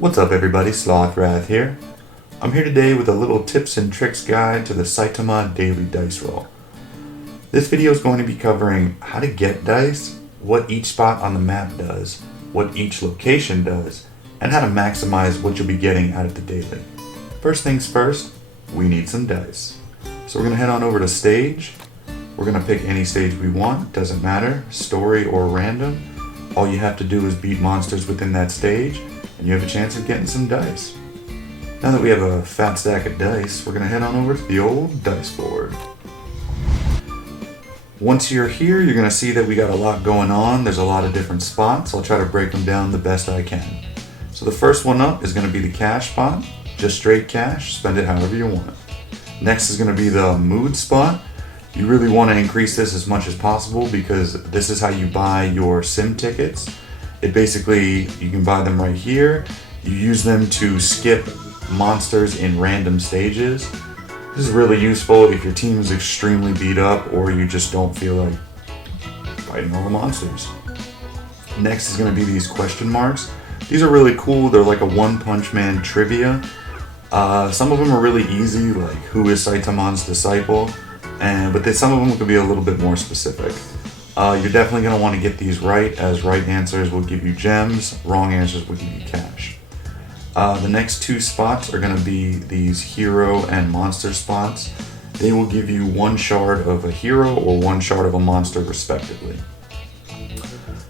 What's up everybody, Slothwrath here. I'm here today with a little tips and tricks guide to the Saitama daily dice roll. This video is going to be covering how to get dice, what each spot on the map does, what each location does, and how to maximize what you'll be getting out of the daily. First things first, we need some dice. So we're going to head on over to stage. We're going to pick any stage we want, doesn't matter, story or random. All you have to do is beat monsters within that stage, and you have a chance of getting some dice. Now that we have a fat stack of dice, we're going to head on over to the old dice board. Once you're here, you're going to see that we got a lot going on. There's a lot of different spots. I'll try to break them down the best I can. So the first one up is going to be the cash spot. Just straight cash, spend it however you want. Next is going to be the mood spot. You really want to increase this as much as possible because this is how you buy your sim tickets. It basically, you can buy them right here. You use them to skip monsters in random stages. This is really useful if your team is extremely beat up or you just don't feel like fighting all the monsters. Next is going to be these question marks. These are really cool. They're like a One Punch Man trivia. Some of them are really easy, like who is Saitama's disciple? But some of them could be a little bit more specific. You're definitely going to want to get these right, as right answers will give you gems, wrong answers will give you cash. The next two spots are going to be these hero and monster spots. They will give you one shard of a hero or one shard of a monster respectively.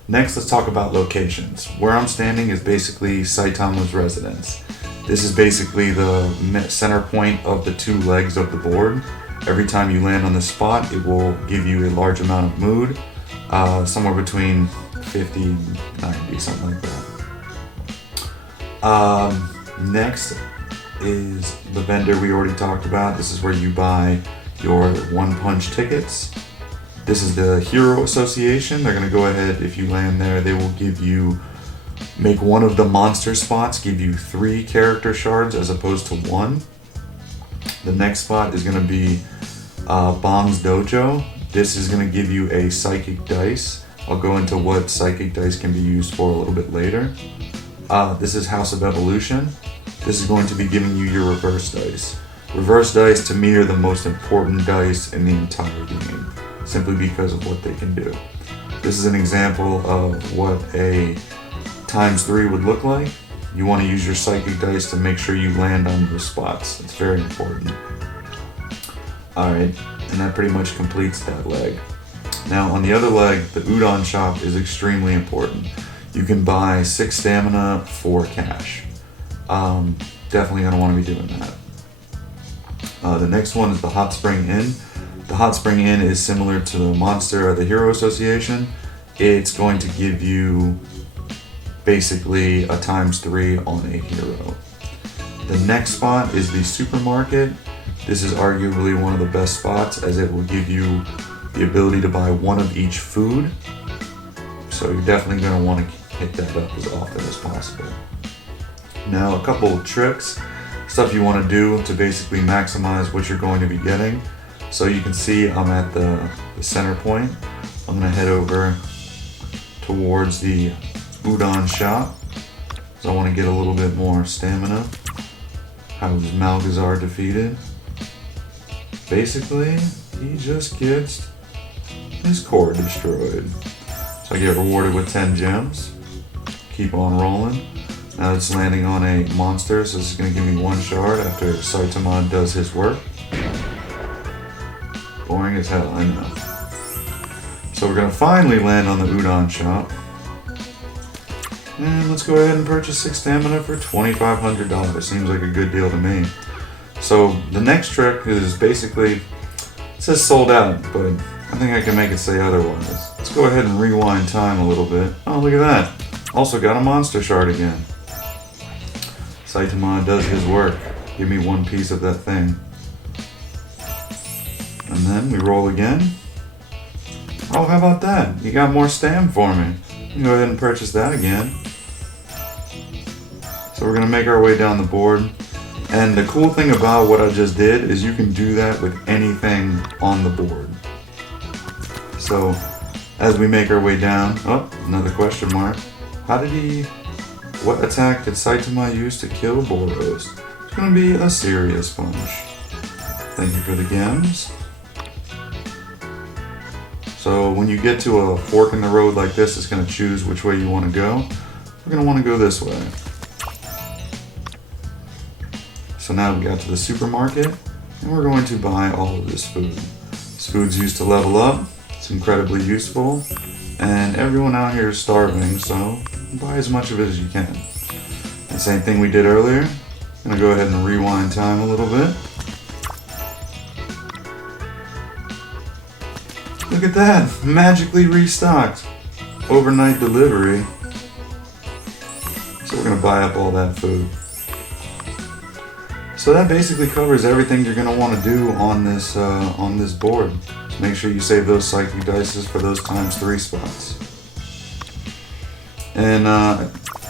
Next, let's talk about locations. Where I'm standing is basically Saitama's residence. This is basically the center point of the two legs of the board. Every time you land on the spot, it will give you a large amount of mood, somewhere between 50 and 90, something like that. Next is the vendor we already talked about. This is where you buy your One Punch tickets. This is the Hero Association. They're going to go ahead, if you land there, they will give you, make one of the monster spots, give you 3 character shards as opposed to 1. The next spot is going to be Bong's Dojo. This is going to give you a psychic dice. I'll go into what psychic dice can be used for a little bit later. This is House of Evolution. This is going to be giving you your reverse dice. Reverse dice to me are the most important dice in the entire game, simply because of what they can do. This is an example of what a ×3 would look like. You want to use your psychic dice to make sure you land on those spots. It's very important. Alright, and that pretty much completes that leg. Now on the other leg, the udon shop is extremely important. You can buy 6 stamina for cash. Definitely going to want to be doing that. The next one is the Hot Spring Inn. The Hot Spring Inn is similar to the Monster or the Hero Association. It's going to give you basically a ×3 on a hero. The next spot is the supermarket. This is arguably one of the best spots as it will give you the ability to buy one of each food. So you're definitely going to want to hit that up as often as possible. Now a couple of tricks, stuff you want to do to basically maximize what you're going to be getting. So you can see I'm at the center point. I'm going to head over towards the udon shop, so I want to get a little bit more stamina. How is Malgazar defeated? Basically, he just gets his core destroyed. So I get rewarded with 10 gems. Keep on rolling. Now it's landing on a monster, so this is going to give me 1 shard after Saitama does his work. Boring as hell, I know. So we're going to finally land on the udon shop. And let's go ahead and purchase 6 stamina for $2,500. Seems like a good deal to me. So the next trick is basically, it says sold out, but I think I can make it say otherwise. Let's go ahead and rewind time a little bit. Oh, look at that. Also got a monster shard again. Saitama does his work. Give me 1 piece of that thing. And then we roll again. Oh, how about that? You got more stam for me. You can go ahead and purchase that again. So we're going to make our way down the board. And the cool thing about what I just did is you can do that with anything on the board. So as we make our way down, oh, another question mark. How did he What attack did Saitama use to kill Boros? It's going to be a serious punch. Thank you for the gems. So when you get to a fork in the road like this, it's going to choose which way you want to go. We're going to want to go this way. So now we got to the supermarket, and we're going to buy all of this food. This food's used to level up. It's incredibly useful, and everyone out here is starving, so buy as much of it as you can. The same thing we did earlier. I'm going to go ahead and rewind time a little bit. Look at that, magically restocked. Overnight delivery. So we're going to buy up all that food. So that basically covers everything you're going to want to do on this board. Make sure you save those psychic dices for those ×3 spots. And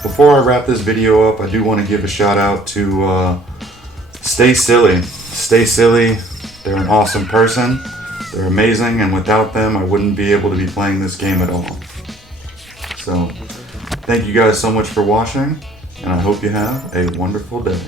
before I wrap this video up, I do want to give a shout out to Stay Silly. Stay Silly, they're an awesome person. They're amazing, and without them, I wouldn't be able to be playing this game at all. So, thank you guys so much for watching, and I hope you have a wonderful day.